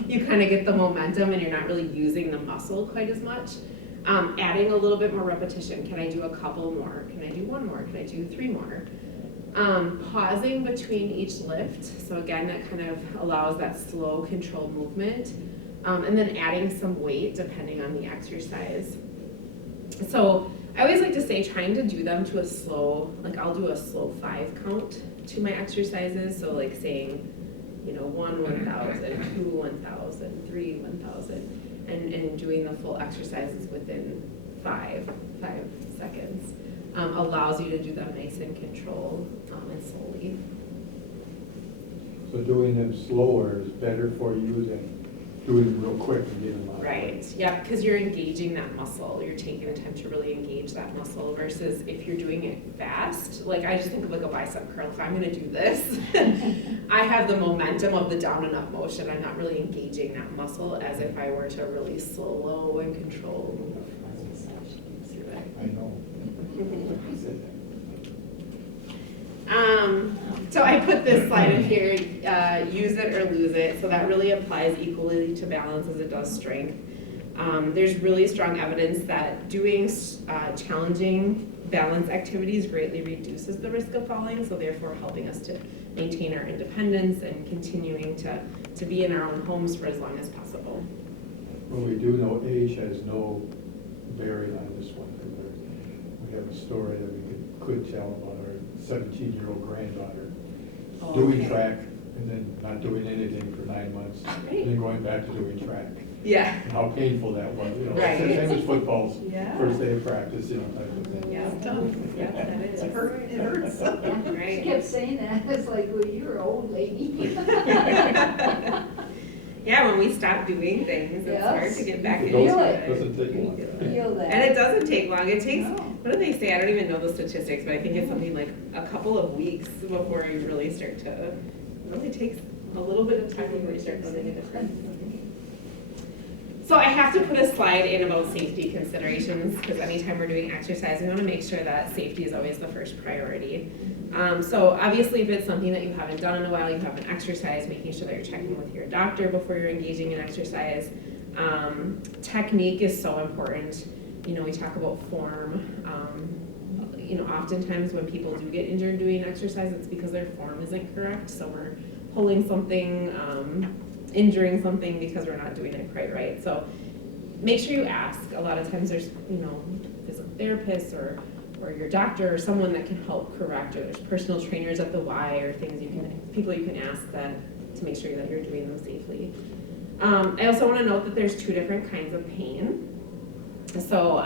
you kind of get the momentum and you're not really using the muscle quite as much. Adding a little bit more repetition. Can I do a couple more? Can I do one more? Can I do 3 more? Pausing between each lift. So again, that kind of allows that slow, controlled movement. And then adding some weight depending on the exercise. So I always like to say trying to do them to a slow, like I'll do a slow 5 count to my exercises. So like saying, 1, 1,000, 2, 1,000, 3, 1,000, and doing the full exercises within 5 seconds. Allows you to do them nice and controlled and slowly. So doing them slower is better for you than doing them real quick and getting them out. Right, yeah, because you're engaging that muscle. You're taking the time to really engage that muscle versus if you're doing it fast. Like I just think of like a bicep curl. If I'm gonna do this, I have the momentum of the down and up motion. I'm not really engaging that muscle as if I were to really slow and control move. I know. So I put this slide in here, use it or lose it. So that really applies equally to balance as it does strength. There's really strong evidence that doing challenging balance activities greatly reduces the risk of falling, so therefore helping us to maintain our independence and continuing to be in our own homes for as long as possible. Well, we do know age has no bearing on this one. We have a story that we could tell about our 17-year-old granddaughter doing track and then not doing anything for 9 months, Right. and then going back to doing track. Yeah. And how painful that was, Right. Same as football's Yeah. first day of practice, type of thing. Yeah, yeah, that is. It hurts. She Right. kept saying that, it's like, well, you're an old lady. Yeah, when we stop doing things, it's hard Yes. to get back It into Feel it. it. doesn't take long. Feel that. And it doesn't take long. It takes, No. what do they say? I don't even know the statistics, but I think it's something like a couple of weeks before you really start to, it really takes a little bit of time before you start noticing a difference. So I have to put a slide in about safety considerations because anytime we're doing exercise, we want to make sure that safety is always the first priority. So obviously if it's something that you haven't done in a while, you haven't exercised, making sure that you're checking with your doctor before you're engaging in exercise. Technique is so important. We talk about form. Oftentimes when people do get injured doing exercise, it's because their form isn't correct. So we're pulling something, injuring something because we're not doing it quite right. So make sure you ask. A lot of times there's, physical therapists or your doctor or someone that can help correct, or there's personal trainers at the Y or people you can ask that to make sure that you're doing them safely. I also want to note that there's 2 different kinds of pain. So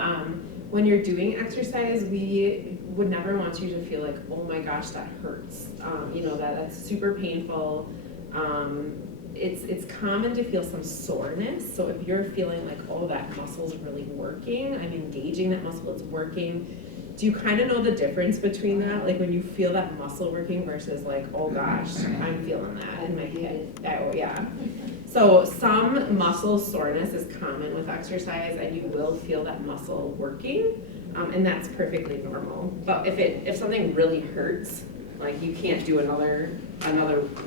when you're doing exercise, we would never want you to feel like, oh my gosh, that hurts. That's super painful. It's common to feel some soreness. So if you're feeling like, oh, that muscle's really working, I'm engaging that muscle, it's working, do you kind of know the difference between that? Like when you feel that muscle working versus like, oh gosh, I'm feeling that in my head. Oh yeah. So some muscle soreness is common with exercise, and you will feel that muscle working, and that's perfectly normal. But if something really hurts, like you can't do another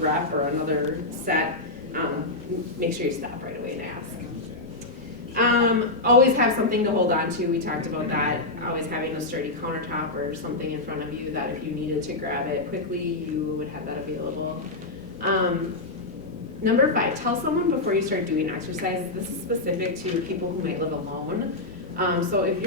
rep or another set, make sure you stop right away and ask. Always have something to hold on to. We talked about that. Always having a sturdy countertop or something in front of you that if you needed to grab it quickly, you would have that available. Number 5, tell someone before you start doing exercise. This is specific to people who might live alone. So if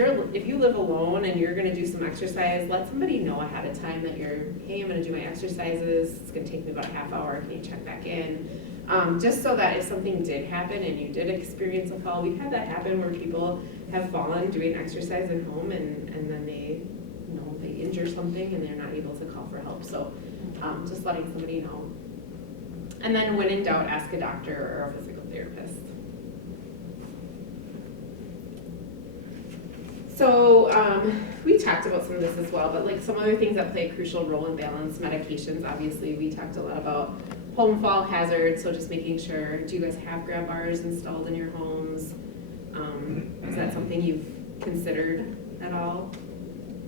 you live alone and you're gonna do some exercise, let somebody know ahead of time that hey, I'm gonna do my exercises. It's gonna take me about a half hour. Can you check back in? Just so that if something did happen and you did experience a fall, we've had that happen where people have fallen doing exercise at home and then they injure something and they're not able to call for help. So just letting somebody know. And then when in doubt, ask a doctor or a physical therapist. So we talked about some of this as well, but like some other things that play a crucial role in balance, medications, obviously we talked a lot about home fall hazard, so just making sure, do you guys have grab bars installed in your homes? Is that something you've considered at all?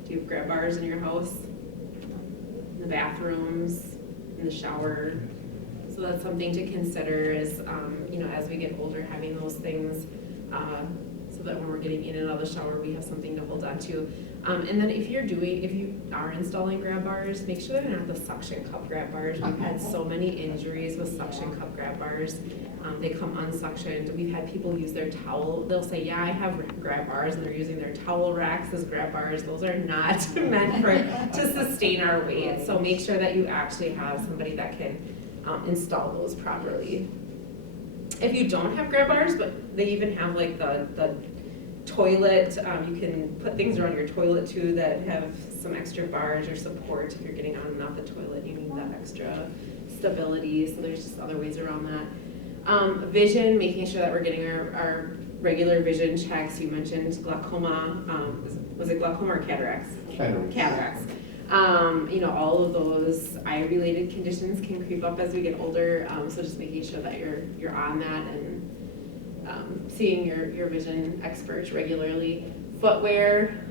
Do you have grab bars in your house? In the bathrooms, in the shower? So that's something to consider is, as we get older, having those things so that when we're getting in and out of the shower, we have something to hold on to. And then if you are installing grab bars, make sure they're not the suction cup grab bars. We've had so many injuries with suction cup grab bars. They come unsuctioned. We've had people use their towel. They'll say, yeah, I have grab bars, and they're using their towel racks as grab bars. Those are not meant to sustain our weight. So make sure that you actually have somebody that can install those properly. If you don't have grab bars, but they even have like the toilet, you can put things around your toilet too that have some extra bars or support. If you're getting on and off the toilet, you need that extra stability. So there's just other ways around that. Vision, making sure that we're getting our regular vision checks. You mentioned glaucoma. Was it glaucoma or cataracts? Cataracts. All of those eye-related conditions can creep up as we get older. So just making sure that you're on that and seeing your vision experts regularly. Footwear,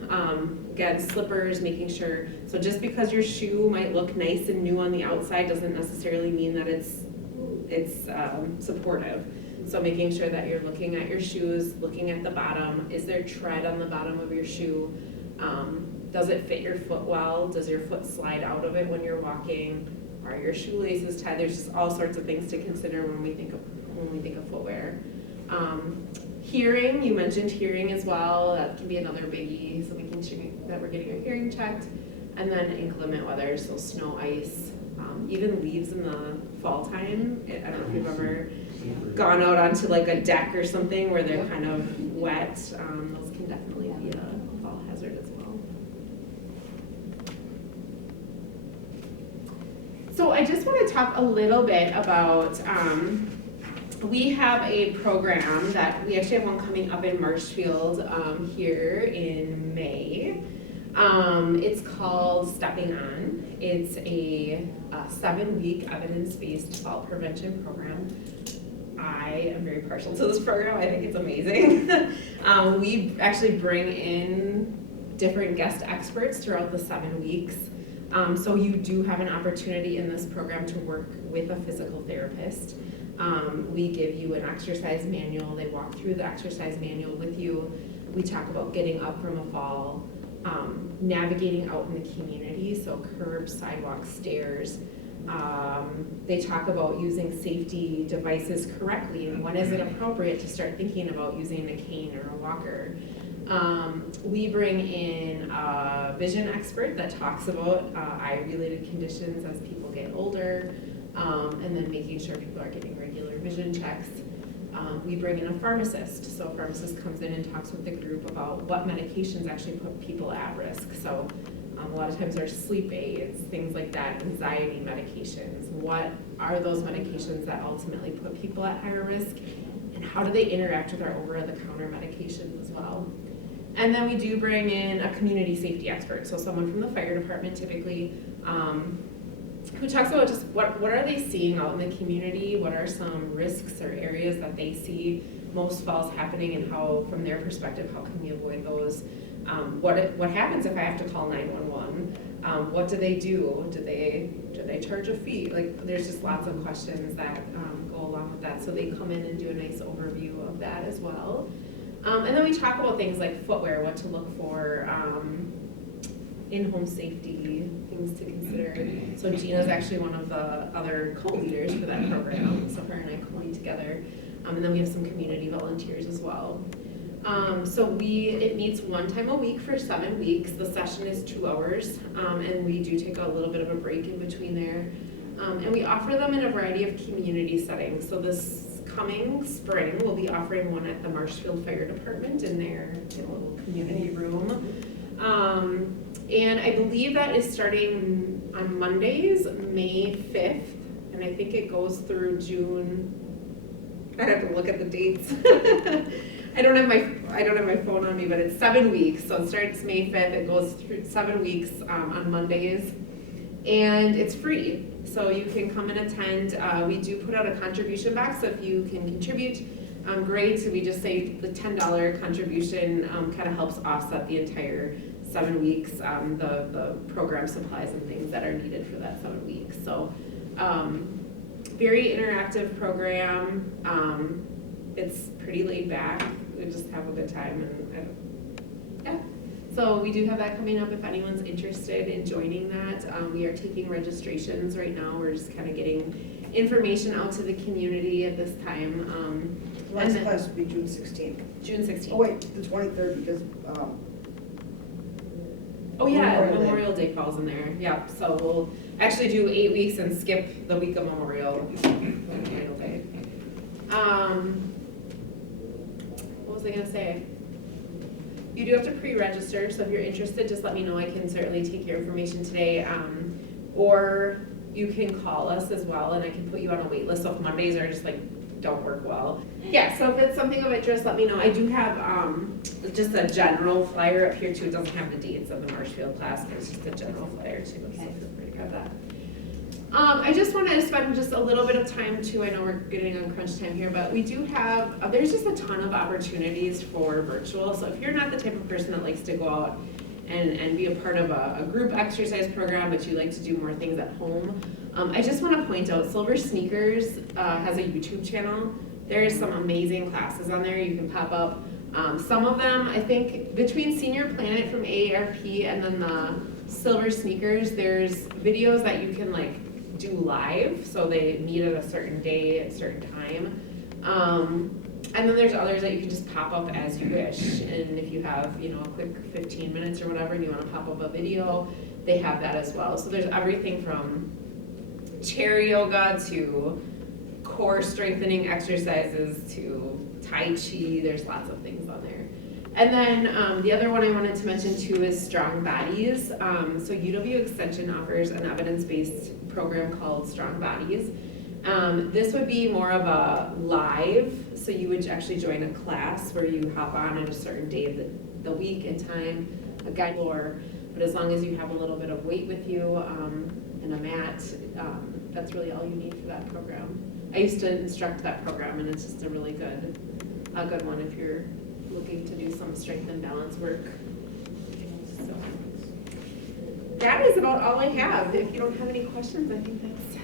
again, slippers, making sure. So just because your shoe might look nice and new on the outside doesn't necessarily mean that it's supportive. So making sure that you're looking at your shoes, looking at the bottom. Is there tread on the bottom of your shoe? Does it fit your foot well? Does your foot slide out of it when you're walking? Are your shoelaces tied? There's just all sorts of things to consider when we think of footwear. Hearing, you mentioned hearing as well. That can be another biggie. So making sure that we're getting our hearing checked. And then inclement weather, so snow, ice, even leaves in the fall time. I don't know if you've ever gone out onto like a deck or something where they're kind of wet. Those can definitely be a fall hazard as well. So I just want to talk a little bit about, we have a program that we actually have one coming up in Marshfield here in May. It's called Stepping On. It's a 7-week evidence-based fall prevention program. I am very partial to this program. I think it's amazing. We actually bring in different guest experts throughout the 7 weeks. So you do have an opportunity in this program to work with a physical therapist. We give you an exercise manual. They walk through the exercise manual with you. We talk about getting up from a fall, navigating out in the community, so curbs, sidewalks, stairs. They talk about using safety devices correctly and when is it appropriate to start thinking about using a cane or a walker. We bring in a vision expert that talks about eye-related conditions as people get older, and then making sure people are getting regular vision checks. We bring in a pharmacist. So a pharmacist comes in and talks with the group about what medications actually put people at risk. So a lot of times there's sleep aids, things like that, anxiety medications. What are those medications that ultimately put people at higher risk? And how do they interact with our over-the-counter medications as well? And then we do bring in a community safety expert, so someone from the fire department typically, who talks about just what are they seeing out in the community, what are some risks or areas that they see most falls happening, and how, from their perspective, how can we avoid those? What happens if I have to call 911? What do they do? Do they charge a fee? Like, there's just lots of questions that go along with that. So they come in and do a nice overview of that as well. And then we talk about things like footwear, what to look for, in-home safety, things to consider. So Gina's actually one of the other co-leaders for that program. So her and I co-lead together. And then we have some community volunteers as well. It meets one time a week for 7 weeks. The session is 2 hours, and we do take a little bit of a break in between there. And we offer them in a variety of community settings. So this coming spring, we'll be offering one at the Marshfield Fire Department in their little community room. And I believe that is starting on Mondays, May 5th, and I think it goes through June. I'd have to look at the dates. I don't have my phone on me, but it's 7 weeks. So it starts May 5th, it goes through 7 weeks on Mondays, and it's free. So you can come and attend. We do put out a contribution box, so if you can contribute, great. So we just say the $10 contribution kind of helps offset the entire 7 weeks, the program supplies and things that are needed for that 7 weeks. So very interactive program. It's pretty laid back. We just have a good time, and yeah. So we do have that coming up if anyone's interested in joining that. We are taking registrations right now. We're just kind of getting information out to the community at this time. Last class will be June 16th. June 16th. Oh wait, the 23rd, because, oh yeah, Memorial Memorial Day. Day falls in there. Yeah, so we'll actually do 8 weeks and skip the week of Memorial Day. What was I gonna say? You do have to pre-register, so if you're interested, just let me know. I can certainly take your information today, or you can call us as well, and I can put you on a wait list. So if Mondays are just like don't work well, yeah. So if it's something of interest, let me know. I do have just a general flyer up here too. It doesn't have the dates of the Marshfield class, but it's just a general flyer too. So feel free to grab that. I just wanted to spend just a little bit of time too. I know we're getting on crunch time here, but we do have, there's just a ton of opportunities for virtual. So if you're not the type of person that likes to go out and be a part of a group exercise program, but you like to do more things at home, I just want to point out Silver Sneakers has a YouTube channel. There's some amazing classes on there you can pop up. Some of them, I think, between Senior Planet from AARP and then the Silver Sneakers, there's videos that you can like do live, so they meet at a certain day at a certain time. And then there's others that you can just pop up as you wish. And if you have, a quick 15 minutes or whatever and you want to pop up a video, they have that as well. So there's everything from chair yoga to core strengthening exercises to Tai Chi. There's lots of things on there. And then the other one I wanted to mention too is Strong Bodies. So UW Extension offers an evidence-based program called Strong Bodies. This would be more of a live, so you would actually join a class where you hop on at a certain day of the week and time, a guide floor, but as long as you have a little bit of weight with you and a mat, that's really all you need for that program. I used to instruct that program, and it's just a really good one if you're looking to do some strength and balance work. So that is about all I have. If you don't have any questions, I think that's